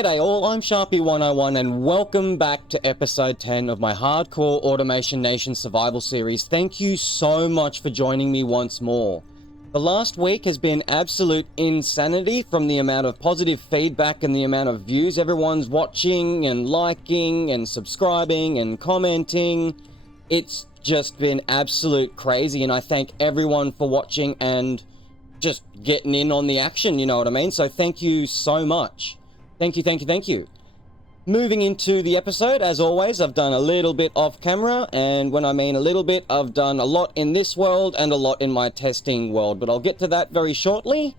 G'day all, I'm Sharpie101 and welcome back to episode 10 of my Hardcore Automation Nation Survival series. Thank you so much for joining me once more. The last week has been absolute insanity from the amount of positive feedback and the amount of views everyone's watching and liking and subscribing and commenting. It's just been absolute crazy, and I thank everyone for watching and just getting in on the action, you know what I mean? So thank you so much. Thank you. Moving into the episode, as always, I've done a little bit off camera, and when I mean a little bit, I've done a lot in this world and a lot in my testing world, but I'll get to that very shortly.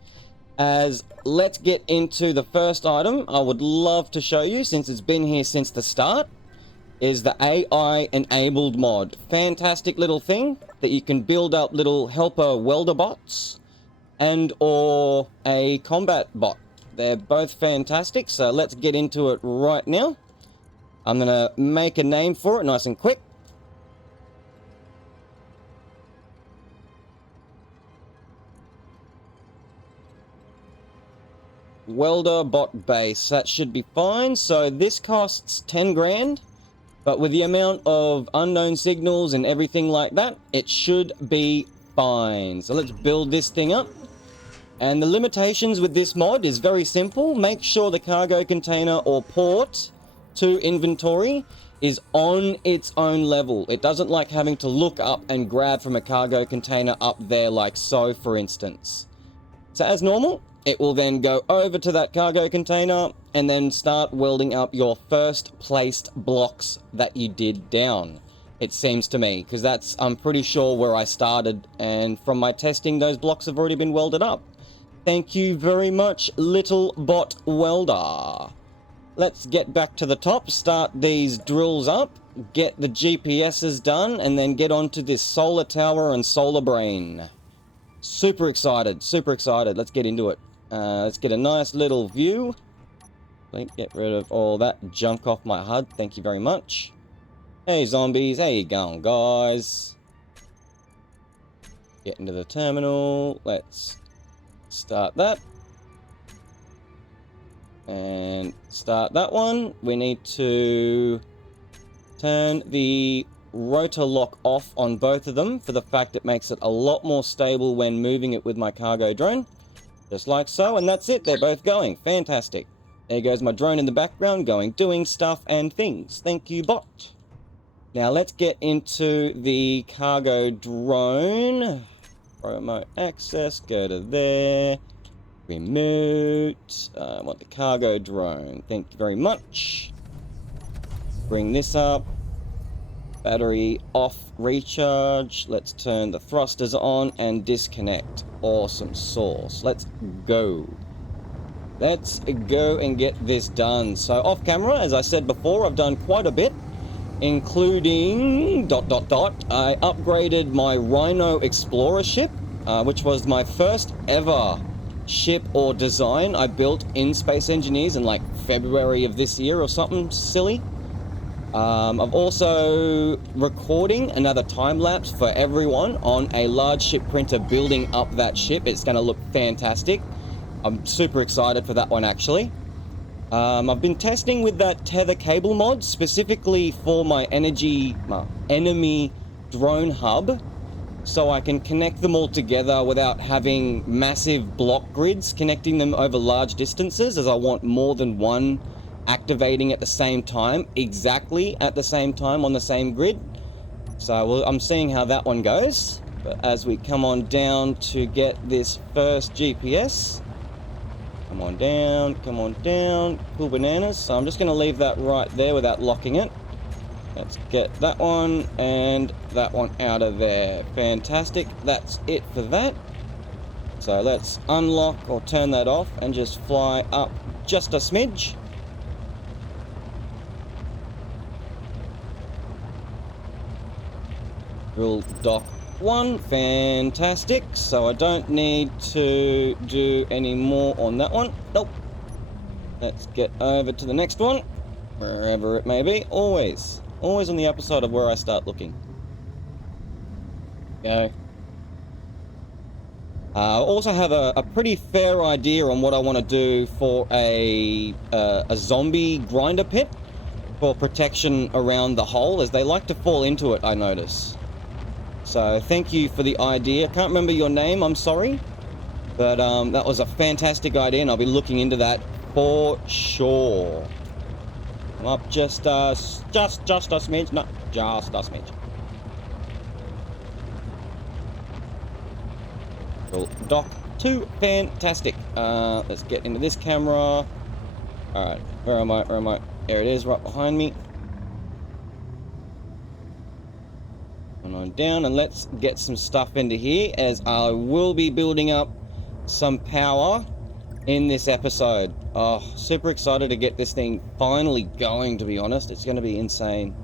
As let's get into the first item I would love to show you, since it's been here since the start, is the AI enabled mod. Fantastic little thing that you can build up little helper welder bots and or a combat bot. They're both fantastic, so let's get into it right now. I'm gonna make a name for it nice and quick. Welder Bot base, that should be fine. So this costs 10 grand, but with the amount of unknown signals and everything like that, it should be fine. So let's build this thing up. And the limitations with this mod is very simple. Make sure the cargo container or port to inventory is on its own level. It doesn't like having to look up and grab from a cargo container up there like so, for instance. So as normal, it will then go over to that cargo container and then start welding up your first placed blocks that you did down. It seems to me, because that's, I'm pretty sure, where I started, and from my testing, those blocks have already been welded up. Thank you very much, little bot welder. Let's get back to the top, start these drills up, get the GPSs done, and then get onto this solar tower and solar brain. Super excited, super excited. Let's get into it. Let's get a nice little view. Get rid of all that junk off my HUD. Thank you very much. Hey zombies, how you going, guys? Get into the terminal. Let's start that. And start that one. We need to turn the rotor lock off on both of them for the fact it makes it a lot more stable when moving it with my cargo drone. Just like so, and that's it. They're both going. Fantastic. There goes my drone in the background going, doing stuff and things. Thank you, bot. Now let's get into the cargo drone. Remote access, go to there. Remote. I want the cargo drone. Thank you very much. Bring this up. Battery off, recharge. Let's turn the thrusters on and disconnect. Awesome sauce. Let's go. Let's go and get this done. So off camera, as I said before, I've done quite a bit, including ... I upgraded my Rhino Explorer ship, which was my first ever ship or design I built in Space Engineers in like February of this year or something silly. I'm also recording another time lapse for everyone on a large ship printer building up that ship. It's going to look fantastic. I'm super excited for that one, actually. I've been testing with that tether cable mod specifically for my enemy drone hub, so I can connect them all together without having massive block grids connecting them over large distances, as I want more than one activating at the same time, exactly at the same time on the same grid. So I'm seeing how that one goes. But as we come on down to get this first GPS, come on down, cool bananas. So I'm just going to leave that right there without locking it. Let's get that one and that one out of there. Fantastic, that's it for that. So let's unlock or turn that off and just fly up just a smidge. Drill dock 1, fantastic. So I don't need to do any more on that one. Nope. Let's get over to the next one, wherever it may be. Always on the upper side of where I start looking. Go. Also have a pretty fair idea on what I want to do for a zombie grinder pit for protection around the hole, as they like to fall into it, I notice. So thank you for the idea. Can't remember your name, I'm sorry. But that was a fantastic idea, and I'll be looking into that for sure. I'm up just a smidge. No, just a smidge. Cool. Dock 2, fantastic. Let's get into this camera. Alright, where am I? Where am I? There it is, right behind me. And on down, and let's get some stuff into here, as I will be building up some power in this episode. Oh, super excited to get this thing finally going, to be honest. It's going to be insane.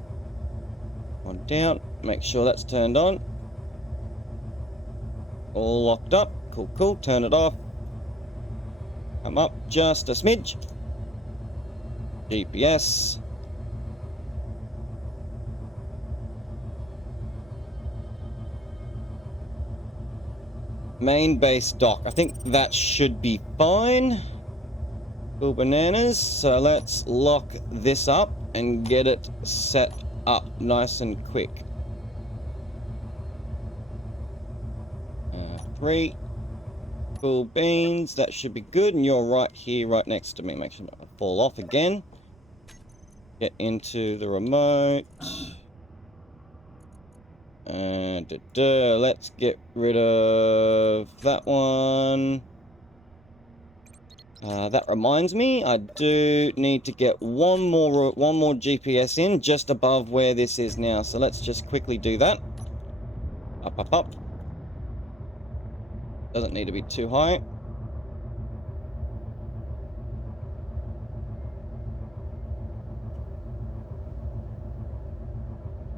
On down, make sure that's turned on. All locked up. Cool, cool. Turn it off. Come up just a smidge. GPS. Main base dock. I think that should be fine. Cool bananas. So let's lock this up and get it set up nice and quick. 3. Cool beans. That should be good. And you're right here, right next to me. Make sure I don't fall off again. Get into the remote. And let's get rid of that one. That reminds me, I do need to get one more GPS in just above where this is now. So let's just quickly do that. Up, up, up. Doesn't need to be too high.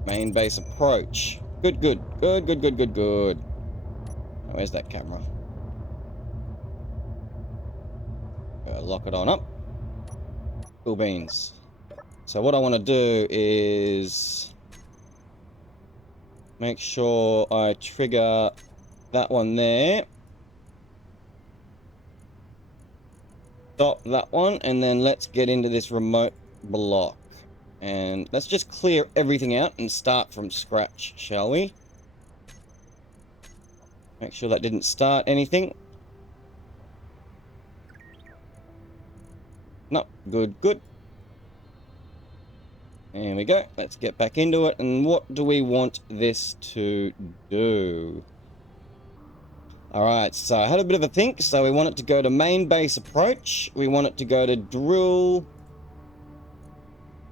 Main base approach. Good, good, good, good, good, good, good. Now, where's that camera? Lock it on up. Cool beans. So what I want to do is make sure I trigger that one there. Stop that one, and then let's get into this remote block. And let's just clear everything out and start from scratch, shall we? Make sure that didn't start anything. No, good, good. There we go. Let's get back into it. And what do we want this to do? Alright, so I had a bit of a think. So we want it to go to main base approach. We want it to go to drill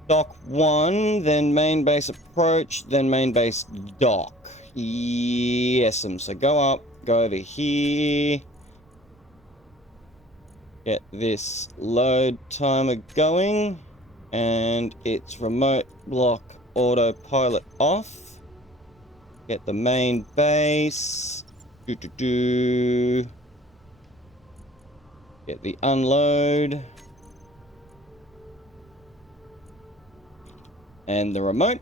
dock 1, then main base approach, then main base dock. Yes, so go up, go over here. Get this load timer going. And it's remote block autopilot off. Get the main base. Get the unload. And the remote.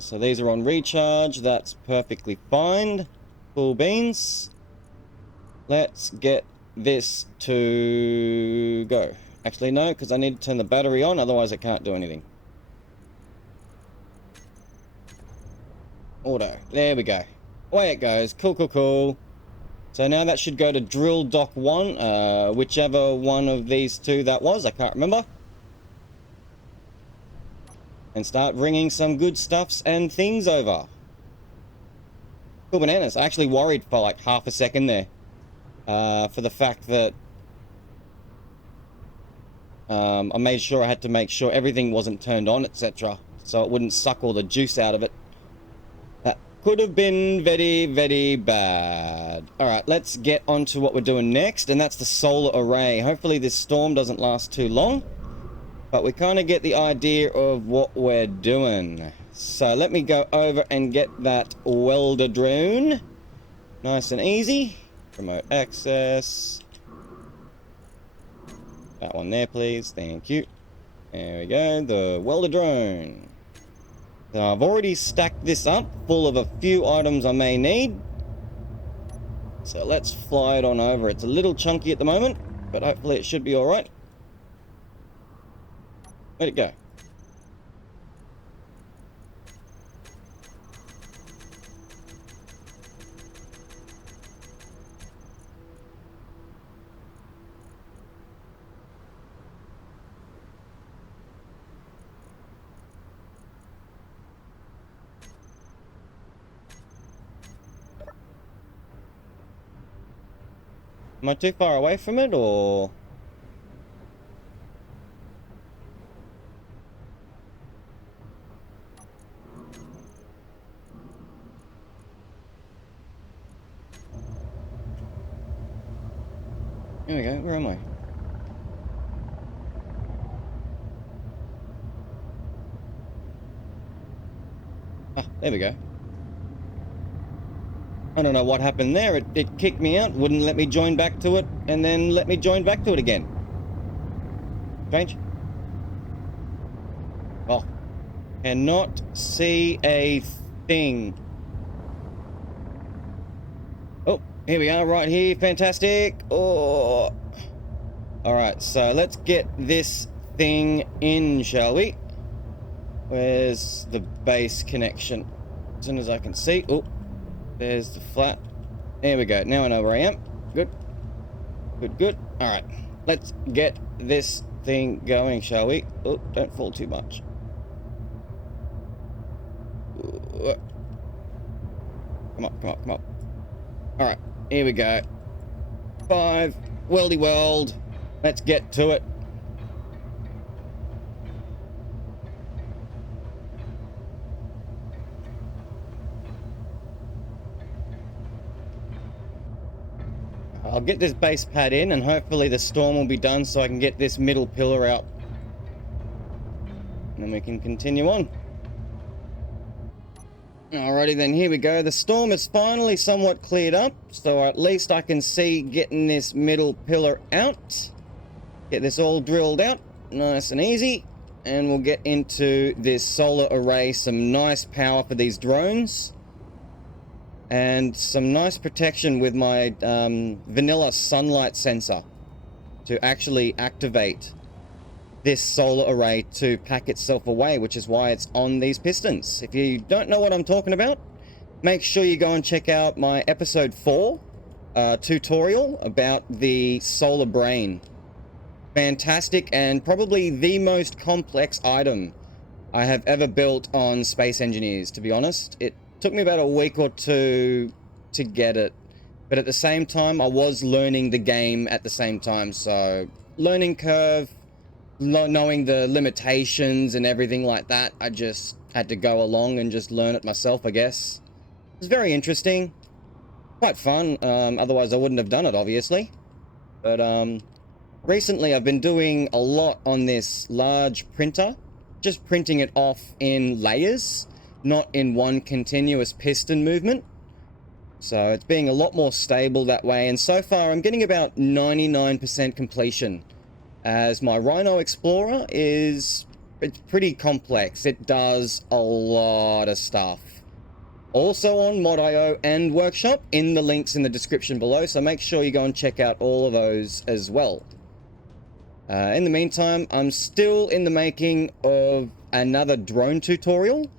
So these are on recharge. That's perfectly fine. Cool beans. Let's get this to go. Actually, no, because I need to turn the battery on, otherwise I can't do anything. Auto. There we go. Away it goes. Cool, cool, cool. So now that should go to drill dock 1, whichever one of these two that was, I can't remember. And start bringing some good stuffs and things over. Cool bananas. I actually worried for like half a second there. For the fact that I made sure I had to make sure everything wasn't turned on, etc. So it wouldn't suck all the juice out of it. That could have been very, very bad. Alright, let's get on to what we're doing next, and that's the solar array. Hopefully this storm doesn't last too long, but we kind of get the idea of what we're doing. So let me go over and get that welder drone. Nice and easy. Remote access. That one there, please. Thank you. There we go. The welder drone. So I've already stacked this up full of a few items I may need. So let's fly it on over. It's a little chunky at the moment, but hopefully it should be all right. Where'd it go? Am I too far away from it, or...? Here we go, where am I? Ah, there we go. I don't know what happened there. It kicked me out, wouldn't let me join back to it, and then let me join back to it again. Strange. Oh. Cannot see a thing. Oh, here we are, right here. Fantastic. Oh. Alright, so let's get this thing in, shall we? Where's the base connection? As soon as I can see. Oh. There's the flat. There we go. Now I know where I am. Good. Good, good. Alright. Let's get this thing going, shall we? Oh, don't fall too much. Come on, come on, come on. Alright. Here we go. 5. Weldy weld. Let's get to it. I'll get this base pad in and hopefully the storm will be done so I can get this middle pillar out. And then we can continue on. Alrighty then, here we go. The storm is finally somewhat cleared up, so at least I can see getting this middle pillar out. Get this all drilled out, nice and easy. And we'll get into this solar array, some nice power for these drones. And some nice protection with my vanilla sunlight sensor to actually activate this solar array to pack itself away, which is why it's on these pistons. If you don't know what I'm talking about, make sure you go and check out my episode 4 tutorial about the solar brain. Fantastic, and probably the most complex item I have ever built on Space Engineers, to be honest. It took me about a week or two to get it, but at the same time I was learning the game at the same time, so learning curve, knowing the limitations and everything like that, I just had to go along and just learn it myself, I guess. It was very interesting, quite fun. Otherwise I wouldn't have done it, obviously. But recently I've been doing a lot on this large printer, just printing it off in layers, not in one continuous piston movement. So it's being a lot more stable that way, and so far I'm getting about 99% completion, as my Rhino Explorer it's pretty complex. It does a lot of stuff. Also on Mod.io and Workshop, in the links in the description below, so make sure you go and check out all of those as well. In the meantime, I'm still in the making of another drone tutorial,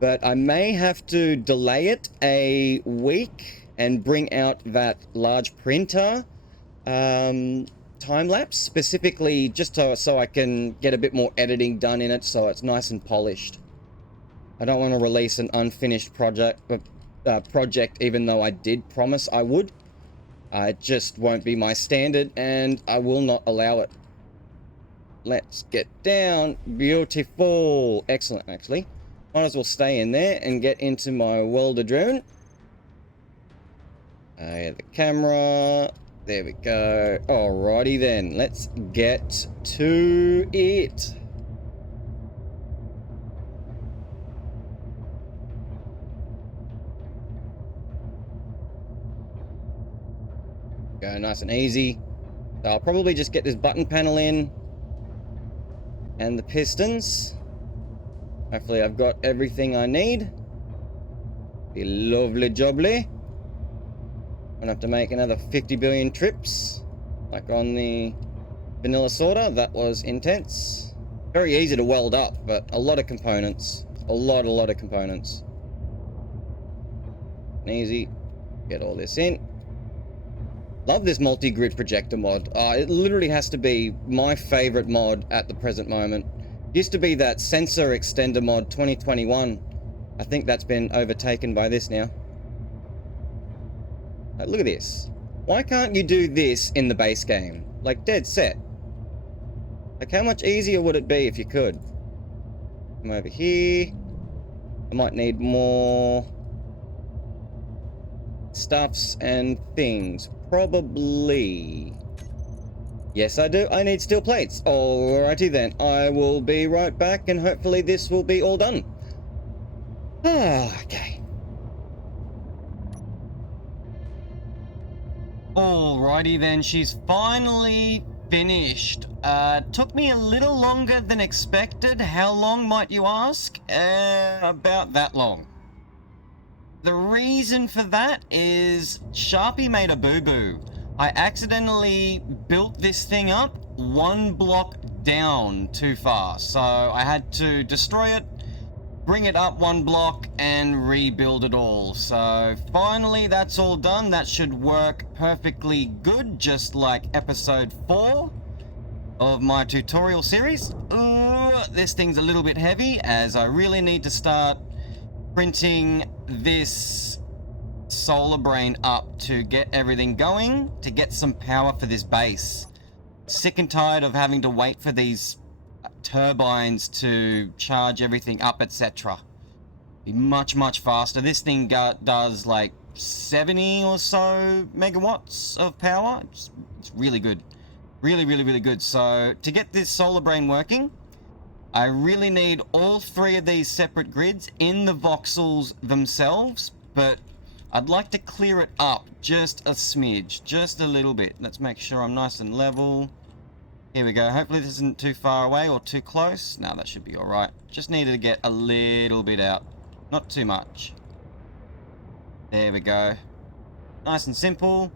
but I may have to delay it a week and bring out that large printer time-lapse, specifically just so I can get a bit more editing done in it so it's nice and polished. I don't want to release an unfinished project even though I did promise I would. It just won't be my standard and I will not allow it. Let's get down. Beautiful. Excellent, actually. Might as well stay in there and get into my welder drone. The camera. There we go. Alrighty then. Let's get to it. Go nice and easy. So I'll probably just get this button panel in and the pistons. Hopefully I've got everything I need. Be lovely jubbly. Gonna have to make another 50 billion trips, like on the vanilla sorter. That was intense. Very easy to weld up, but a lot of components. A lot of components. Easy. Get all this in. Love this multi-grid projector mod. It literally has to be my favorite mod at the present moment. Used to be that sensor extender mod 2021. I think that's been overtaken by this now. Look at this. Why can't you do this in the base game? Like, dead set. Like, how much easier would it be if you could? Come over here. I might need more stuffs and things. Probably. Yes, I do. I need steel plates. Alrighty then. I will be right back, and hopefully this will be all done. Okay. Alrighty then, she's finally finished. Took me a little longer than expected. How long, might you ask? About that long. The reason for that is Sharpie made a boo-boo. I accidentally built this thing up one block down too far, so I had to destroy it, bring it up one block, and rebuild it all. So finally that's all done. That should work perfectly good, just like episode 4 of my tutorial series. This thing's a little bit heavy, as I really need to start printing this solar brain up to get everything going, to get some power for this base. Sick and tired of having to wait for these turbines to charge everything up, etc. Be much faster. This thing does like 70 or so megawatts of power. It's really good. Really good. So to get this solar brain working, I really need all 3 of these separate grids in the voxels themselves, but I'd like to clear it up just a smidge, just a little bit. Let's make sure I'm nice and level. Here we go. Hopefully this isn't too far away or too close. No, that should be all right. Just needed to get a little bit out. Not too much. There we go. Nice and simple.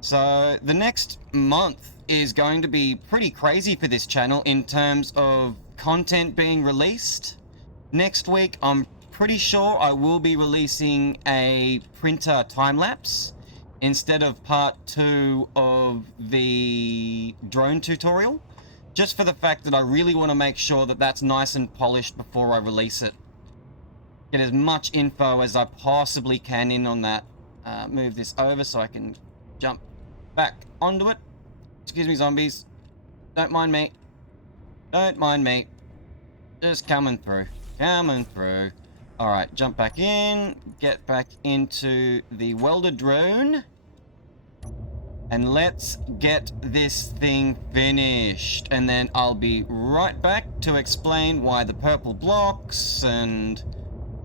So the next month is going to be pretty crazy for this channel in terms of content being released. Next week, I'm pretty sure I will be releasing a printer time-lapse instead of part 2 of the drone tutorial, just for the fact that I really want to make sure that that's nice and polished before I release it. Get as much info as I possibly can in on that. Move this over so I can jump back onto it. Excuse me, zombies. Don't mind me. Don't mind me. Just coming through. Coming through. Alright, jump back in. Get back into the welder drone. And let's get this thing finished. And then I'll be right back to explain why the purple blocks and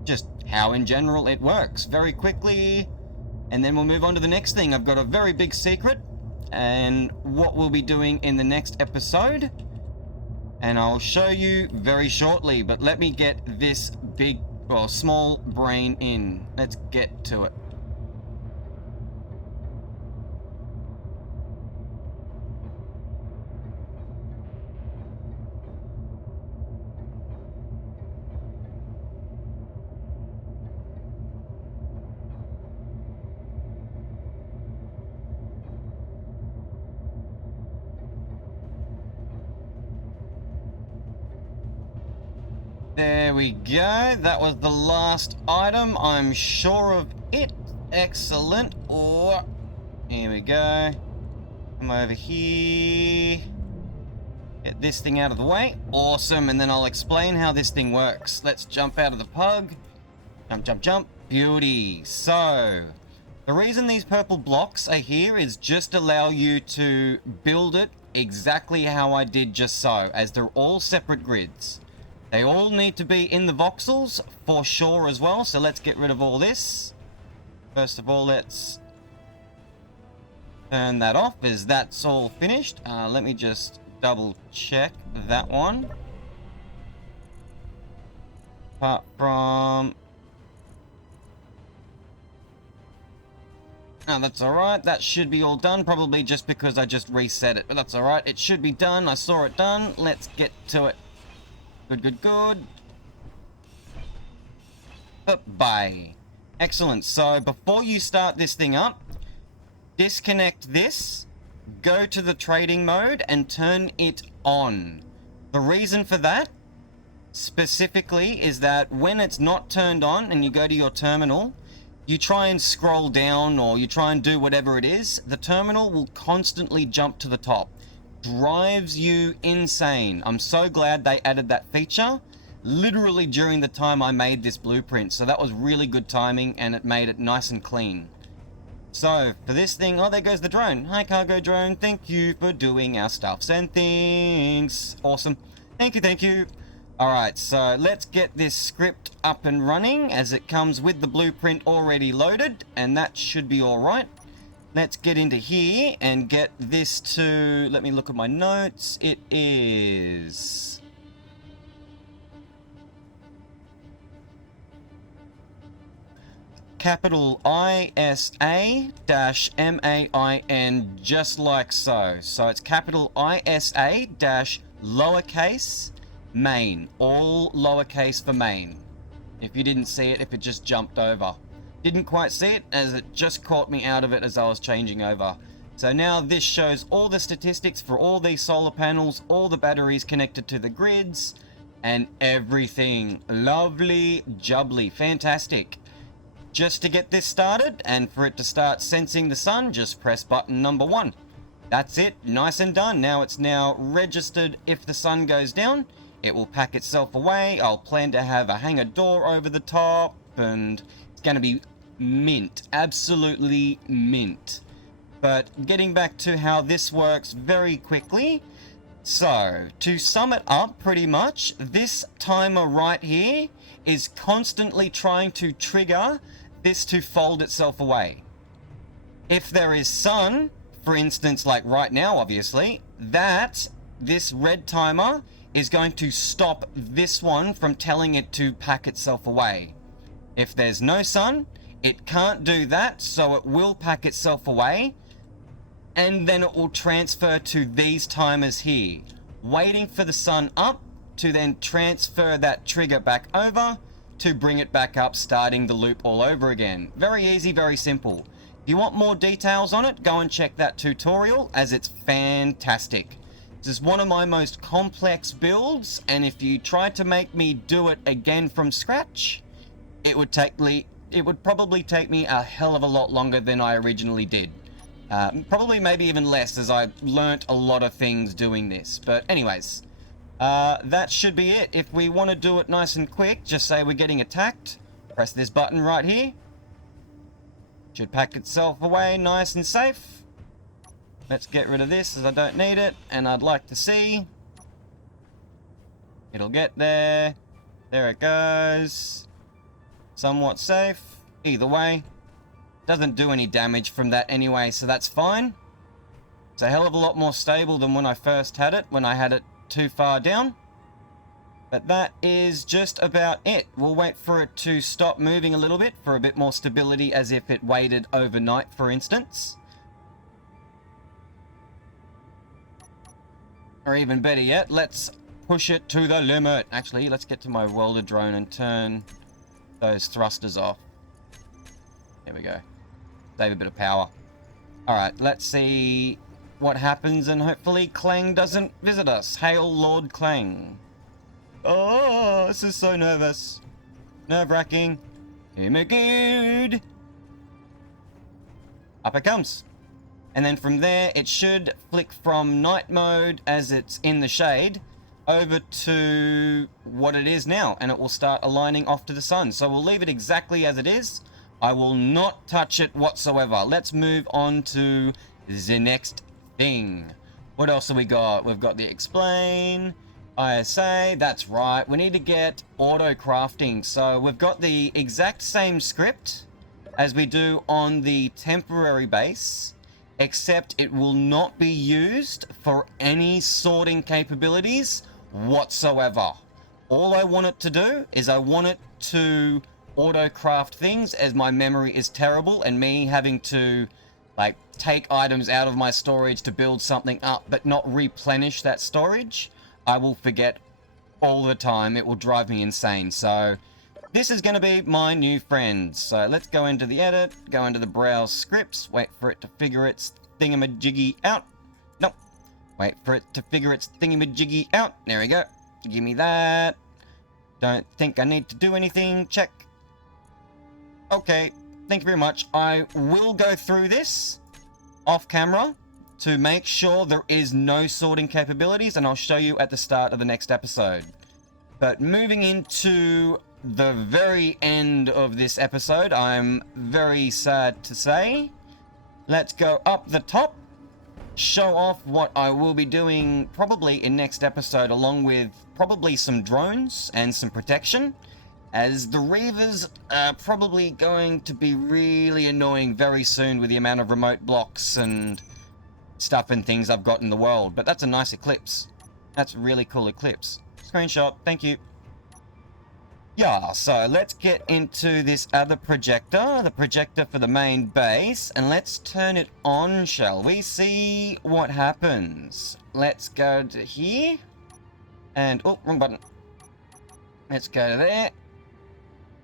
just how in general it works very quickly. And then we'll move on to the next thing. I've got a very big secret and what we'll be doing in the next episode. And I'll show you very shortly, but let me get this big, well, small brain in. Let's get to it. There we go. That was the last item. I'm sure of it. Excellent. Oh, here we go. Come over here. Get this thing out of the way. Awesome. And then I'll explain how this thing works. Let's jump out of the pug. Jump, jump, jump. Beauty. So, the reason these purple blocks are here is just allow you to build it exactly how I did just so, as they're all separate grids. They all need to be in the voxels for sure as well, so let's get rid of all this. First of all, let's turn that off, as that's all finished. Let me just double check that one. Apart from... Oh, that's alright. That should be all done. Probably just because I just reset it. But that's alright. It should be done. I saw it done. Let's get to it. Good, good, good. Bye. Excellent. So before you start this thing up, disconnect this, go to the trading mode and turn it on. The reason for that specifically is that when it's not turned on and you go to your terminal, you try and scroll down or you try and do whatever it is, the terminal will constantly jump to the top. Drives you insane. I'm so glad they added that feature literally during the time I made this blueprint. So that was really good timing and it made it nice and clean. So for this thing, oh, there goes the drone. Hi, cargo drone. Thank you for doing our stuffs and things. Awesome. Thank you, thank you. All right, so let's get this script up and running as it comes with the blueprint already loaded, and that should be all right. Let's get into here and get this to, let me look at my notes. It is... capital ISA-MAIN, just like so. So it's capital ISA dash lowercase main, all lowercase for main. If you didn't see it, if it just jumped over. Didn't quite see it as it just caught me out of it as I was changing over. So now this shows all the statistics for all these solar panels, all the batteries connected to the grids, and everything. Lovely jubbly, fantastic. Just to get this started and for it to start sensing the sun, just press button number 1. That's it, nice and done. Now it's now registered. If the sun goes down, it will pack itself away. I'll plan to have a hanger door over the top and it's going to be mint, absolutely mint. But getting back to how this works very quickly. So to sum it up pretty much, this timer right here is constantly trying to trigger this to fold itself away. If there is sun, for instance, like right now, obviously, this red timer is going to stop this one from telling it to pack itself away. If there's no sun, it can't do that, so it will pack itself away, and then it will transfer to these timers here, waiting for the sun up to then transfer that trigger back over to bring it back up, starting the loop all over again. Very easy, very simple. If you want more details on it, go and check that tutorial as it's fantastic. This is one of my most complex builds, and if you tried to make me do it again from scratch, it would probably take me a hell of a lot longer than I originally did. Probably maybe even less, as I learnt a lot of things doing this. But anyways, that should be it. If we want to do it nice and quick, just say we're getting attacked. Press this button right here. Should pack itself away nice and safe. Let's get rid of this as I don't need it. And I'd like to see. It'll get there. There it goes. Somewhat safe. Either way. Doesn't do any damage from that anyway, so that's fine. It's a hell of a lot more stable than when I first had it, when I had it too far down. But that is just about it. We'll wait for it to stop moving a little bit for a bit more stability, as if it waited overnight, for instance. Or even better yet, let's push it to the limit. Actually, let's get to my welder drone and turn those thrusters off. There we go. Save a bit of power. Alright, let's see what happens, and hopefully Clang doesn't visit us. Hail Lord Clang. Oh, this is so nervous. Nerve-wracking. Here me good. Up it comes. And then from there, it should flick from night mode as it's in the shade over to what it is now, and it will start aligning off to the sun. So we'll leave it exactly as it is. I will not touch it whatsoever. Let's move on to the next thing. What else have we got? We've got the explain, ISA, that's right. We need to get auto crafting. So we've got the exact same script as we do on the temporary base, except it will not be used for any sorting capabilities whatsoever. All I want it to do is I want it to auto-craft things, as my memory is terrible, and me having to, like, take items out of my storage to build something up but not replenish that storage, I will forget all the time. It will drive me insane. So this is going to be my new friend. So let's go into the edit, go into the browse scripts, wait for it to figure its thingamajiggy out. Nope. Wait for it to figure its thingamajiggy out. There we go. Give me that. Don't think I need to do anything. Check. Okay. Thank you very much. I will go through this off camera to make sure there is no sorting capabilities, and I'll show you at the start of the next episode. But moving into the very end of this episode, I'm very sad to say. Let's go up the top, show off what I will be doing probably in next episode, along with probably some drones and some protection, as the Reavers are probably going to be really annoying very soon with the amount of remote blocks and stuff and things I've got in the world. But that's a nice eclipse. That's a really cool eclipse. Screenshot, thank you. Yeah, so let's get into this other projector, the projector for the main base, and let's turn it on, shall we? See what happens. Let's go to here, and, oh, wrong button. Let's go to there.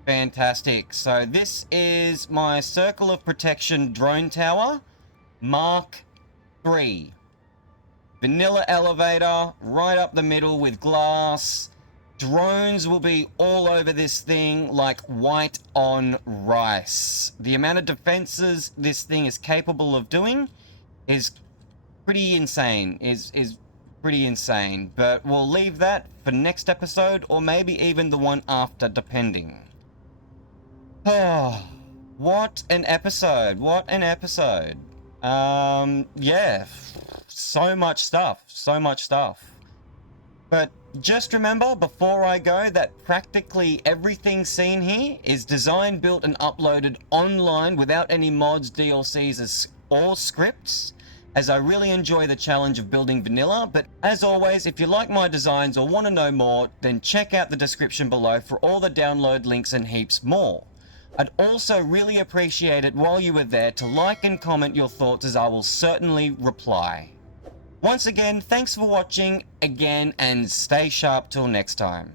Fantastic. So this is my Circle of Protection drone tower, Mark 3. Vanilla elevator, right up the middle with glass. Drones will be all over this thing like white on rice. The amount of defenses this thing is capable of doing is pretty insane, is pretty insane. But we'll leave that for next episode, or maybe even the one after, depending. Oh, what an episode, what an episode. Yeah, so much stuff. But just remember, before I go, that practically everything seen here is designed, built, and uploaded online without any mods, DLCs, or scripts, as I really enjoy the challenge of building vanilla. But as always, if you like my designs or want to know more, then check out the description below for all the download links and heaps more. I'd also really appreciate it while you were there to like and comment your thoughts, as I will certainly reply. Once again, thanks for watching again, and stay sharp till next time.